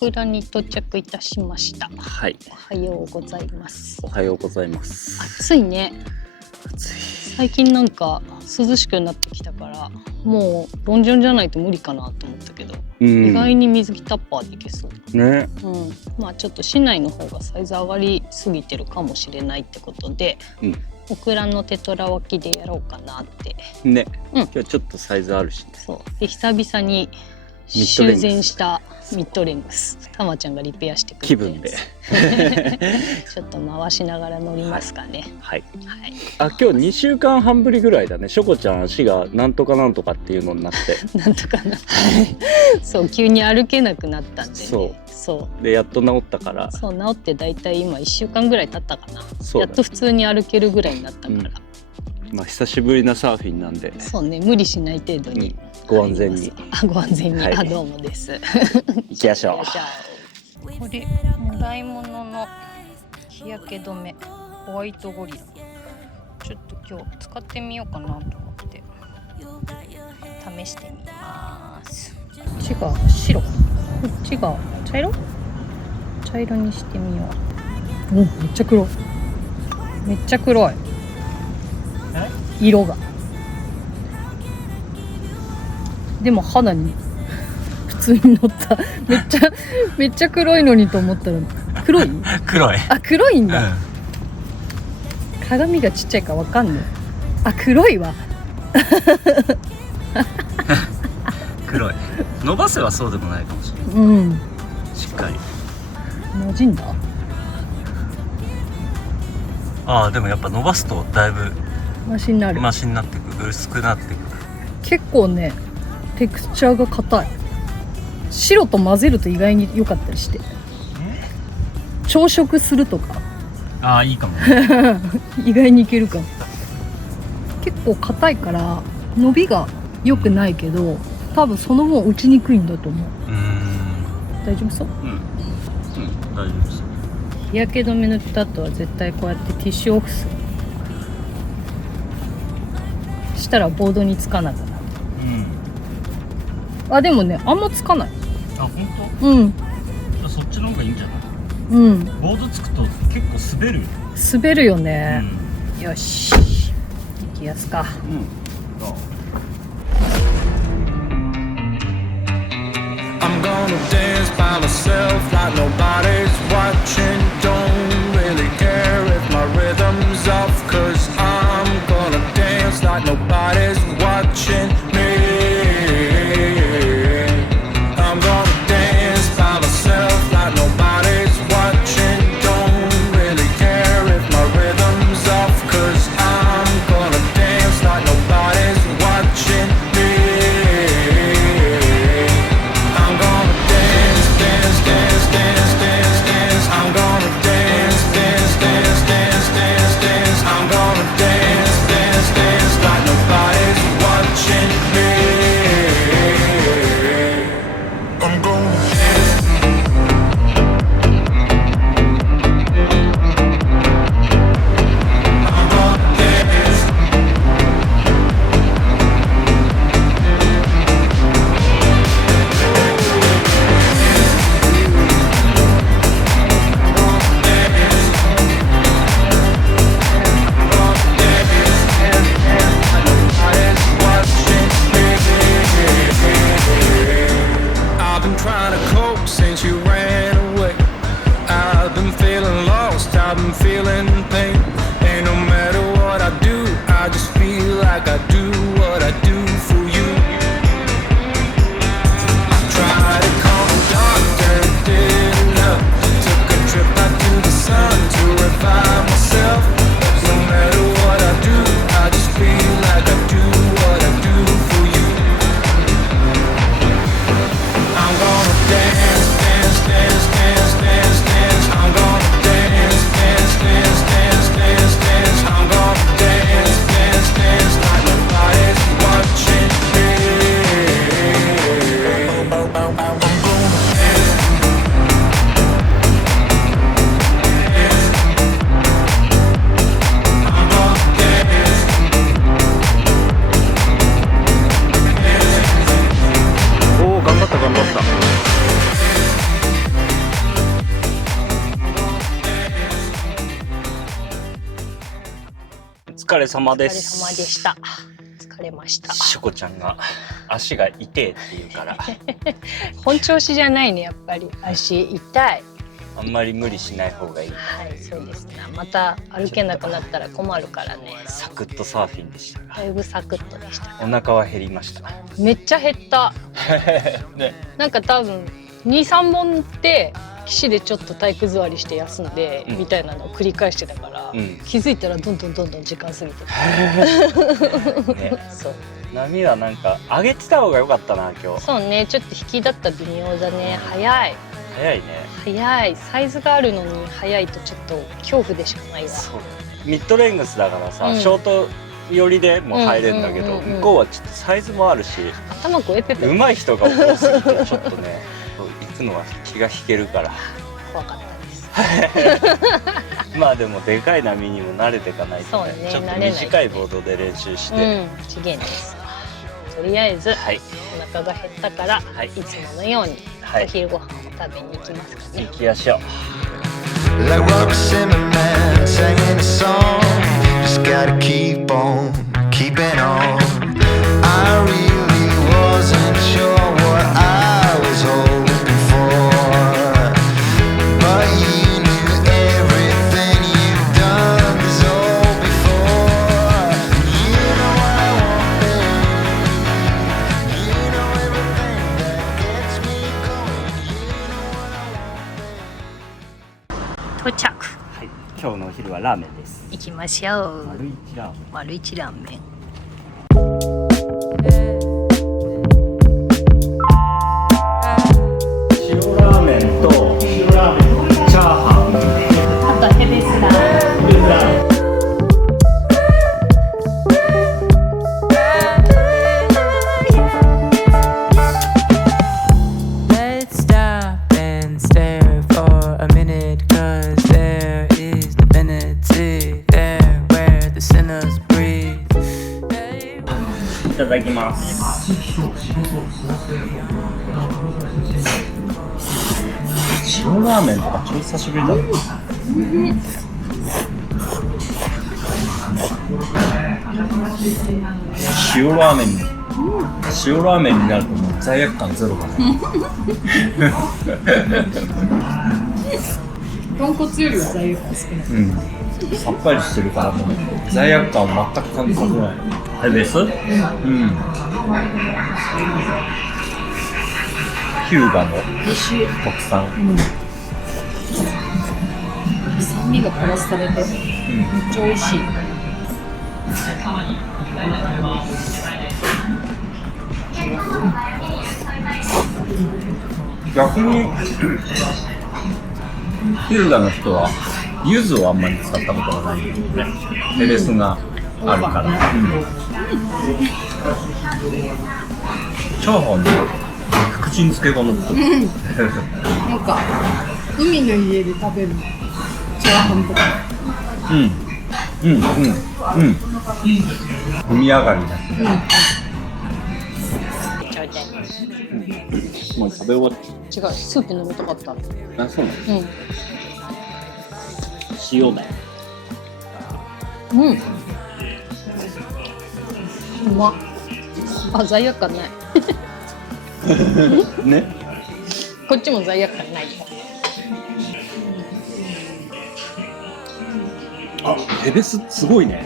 倉に到着いたしました。はい。おはようございます。おはようございます。暑いね。暑い。最近なんか涼しくなってきたからもうロンジョンじゃないと無理かなと思ったけど、意外に水着タッパーでいけそうね。まあちょっと市内の方がサイズ上がりすぎてるかもしれないってことで、オクラのテトラ脇でやろうかなってね、今日ちょっとサイズあるし、ね、そうで久々に修繕したミッドレングス、たまちゃんがリペアしてくれて気分でちょっと回しながら乗りますかね。はい、はい、あ、今日2週間半ぶりぐらいだね。しょこちゃん足がなんとかなんとかっていうのになってなんとかなそう急に歩けなくなったんで、ね、そうでやっと治ったから、そう治ってだいたい今1週間ぐらい経ったかな、やっと普通に歩けるぐらいになったから、まあ久しぶりなサーフィンなんで、そうね、無理しない程度に、ご安全に。ご安全に、はい、どうもです行きましょう。これもらい物の日焼け止めホワイトゴリラ、ちょっと今日使ってみようかなと思って試してみます。こっちが白、こっちが茶色、茶色にしてみよう。めっちゃ黒い、めっちゃ黒い色が。でも肌に普通に乗った。めっちゃ黒いのにと思ったら黒い黒い。あ、黒いんだ、鏡がちっちゃいかわかんない。あ、黒いわ黒い。伸ばせばそうでもないかもしれない。しっかり馴染んだ。ああ、でもやっぱ伸ばすとだいぶマシになる。マシになってくる、薄くなってくる。結構ねテクスチャーが硬い。白と混ぜると意外に良かったりして、朝食するとかいいかも意外にいけるかも。結構硬いから伸びが良くないけど、多分その分落ちにくいんだと思う。大丈夫そう？大丈夫です。日焼け止め塗った後は絶対こうやってティッシュオフする。したらボードにつかなくなる。あ、でもね、あんまつかない。あ、本当？そっちの方がいいんじゃない？ボードつくと結構滑る。滑るよね。よし、行きやすか。I'm gonna dance by myself like nobody's watching. Don't really care if my rhythm's off, 'cause I'm gonna dance like nobody's watching me. I'm gonna dance by myself like nobody's watching. Don't really care if my rhythm's off, 'cause I'm gonna dance like nobody's watching me. I'm gonna dance, dance, dance, dance, dance, dance. I'm gonna dance, dance, dance, dance, dance, dance. I'm gonna dance, dance, dance like nobody's watching me. I'm gonna dance. I'm gonna dance. I've been trying to cope since you ran away. I've been feeling lost, I've been feeling pain. And no matter what I do, I just feel like I do what I do for you. I tried to call the doctor, it didn't help. Took a trip out to the sun to revive myself. No matter what I do, I just feel like I do what I do for you. I'm gonna dance, dance, dance, dance, dance, dance. I'm gonna dance, dance, dance, dance, dance, dance. I'm gonna dance, dance, dance like れ様でお疲れす。様でした。疲れました。しょこちゃんが足が痛えって言うから本調子じゃないね、やっぱり。足痛い。あんまり無理しない方がいい。はい、そうですね。また歩けなくなったら困るからね。サクッとサーフィンでしたが、だいぶサクッとでした。お腹は減りましためっちゃ減った。ね、なんか多分2、3本って岸でちょっと体育座りして休んで、みたいなのを繰り返してたから、気づいたらどんどん時間過ぎてた。ね、そう。波はなんか上げてた方が良かったな今日。そうね、ちょっと引きだった微妙だね。早い。早いね。早い。サイズがあるのに早いとちょっと恐怖でしかないわ。そう。ミッドレングスだからさ、ショート寄りでも入れるんだけど、向こうはちょっとサイズもあるし、頭こうやってた。上手い人が多すぎてちょっとね行くのは気が引けるから怖かったです。まあでもでかい波にも慣れていかないとね、ちょっと短いボードで練習して、次元です。とりあえず、はい、お腹が減ったから、いつものようにお昼ご飯を食べに行きますかね。行きましょう。Like Roxanne Man singing a song, just gotta keep on, keeping on. I really wasn't sure what I was hoping for, but you knew everything you've done this all before. You know what I want, babe. You know everything that gets me going. You know what I want, babe. 到着。はい、今日のお昼はラーメンです。行きましょう。丸一ラーメン。丸一ラーメン。塩ラーメンとチャーハン。あとヘベスラー。Let's stop and stare for a minute, 'cause there is divinity there where the sinners breathe. いただきます。塩ラーメンとか超久しぶりだね。塩ラーメンになるともう罪悪感ゼロだね。豚骨よりは罪悪感少ない。さっぱりしてるからもう罪悪感を全く感じさせない。ヘベス？ヒューガの特産。酸味がプラスされて、めっちゃ美味しい。逆にヒューガの人は柚子をあんまり使ったことがないんですよね。ヘベスがあるから。チャーハンに福神漬けが乗ってる。なんか海の家で食べるチャーハンとか。海上がりだし。もう食べ終わっ違う、スープ飲みたかった。た。あ、そうなの？塩だよ。うまっ。あ、罪悪感ない。ね。こっちも罪悪感ない。あ、ヘベスすごいね。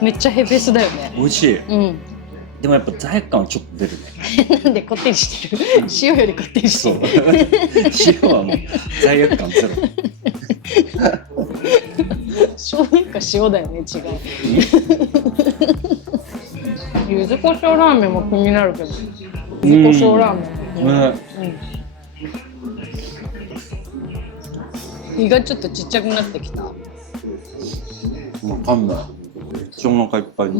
めっちゃヘベスだよね。美味しい。でもやっぱ罪悪感はちょっと出るね。なんでこってりしてる？塩よりこってりしてる。塩はもう罪悪感ゼロ。醤油か塩だよね、違う。柚子胡椒ラーメンも気になるけど。柚子胡椒ラーメン。胃がちょっとちっちゃくなってきた。わかんない。めっちゃお腹いっぱい。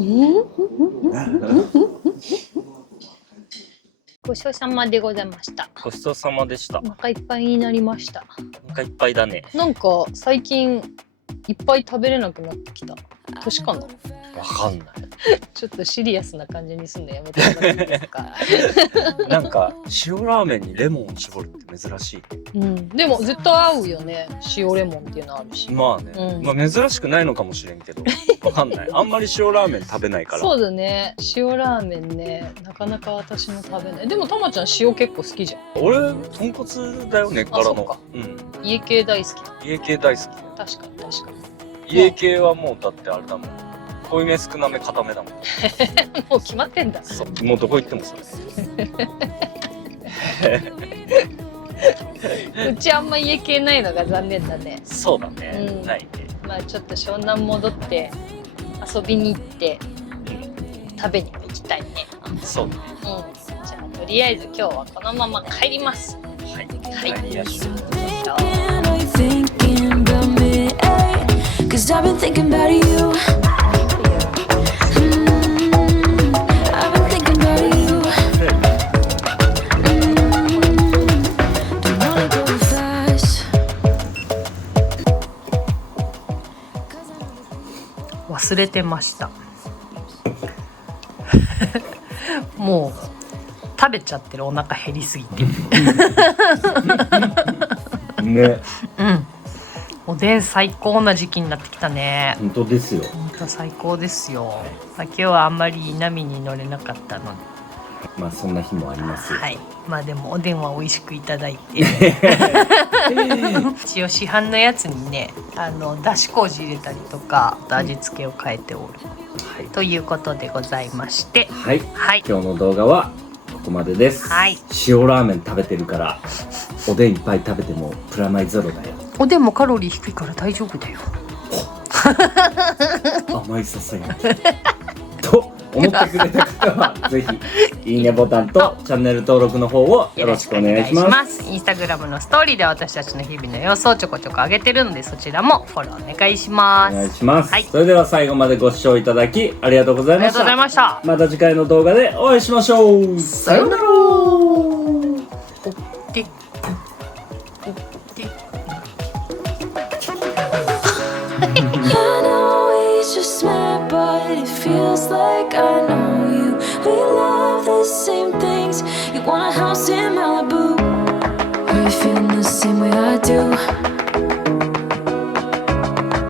ごちそうさまでございました。ごちそうさまでした。お腹いっぱいになりました。お腹いっぱいだね。なんか最近いっぱい食べれなくなってきた。年かな。わかんない。ちょっとシリアスな感じにすんのやめてもらっていいですか。なんか塩ラーメンにレモンを絞るって珍しい。うん、でも絶対合うよね。塩レモンっていうのあるし。まあね、まあ珍しくないのかもしれんけど、わかんない。あんまり塩ラーメン食べないから。そうだね。塩ラーメンね、なかなか私も食べない。でもたまちゃん塩結構好きじゃん。俺豚骨だよ、根っからの。あそっかうん。家系大好き。家系大好き。確かに確かに。家系はもうだってあれだもん。濃いめ少なめ固めだもん。もう決まってんだ。そう。もうどこ行ってもそれ。うちあんま家系ないのが残念だね。そうだね。うんないね。まあちょっと湘南戻って遊びに行って食べにも行きたいね。そうね。うん。じゃあとりあえず今日はこのまま帰ります。はい。はい。帰りましょう。 Are you thinking about me? Cause I've been thinking about you. I've been thinking about you. Don't wanna go fast. 忘れてました。もう食べちゃってる、お腹減りすぎて。ね。うん。おでん最高な時期になってきたね。本当ですよ。本当最高ですよ。まあ、今日はあんまり波に乗れなかったので、まあそんな日もありますよ。はい。まあでもおでんは美味しくいただいて、一応市販のやつにね、だし麹入れたりとか、味付けを変えておる、はい。ということでございまして、はい。はい。今日の動画はここまでです。はい。塩ラーメン食べてるからおでんいっぱい食べてもプラマイゼロだよ。おでんもカロリー低いから大丈夫だよ。甘いささやと思ってくれた方はぜひいいねボタンとチャンネル登録の方をよろしくお願いします。インスタグラムのストーリーで私たちの日々の様子をちょこちょこ上げてるので、そちらもフォローお願いしまおす。願いします。はい。それでは最後までご視聴いただきありがとうございました。ありがとうございました。また次回の動画でお会いしましょう。さようなら。でI know we just met, but it feels like I know you. We love the same things. You want a house in Malibu. Are you feeling the same way I do?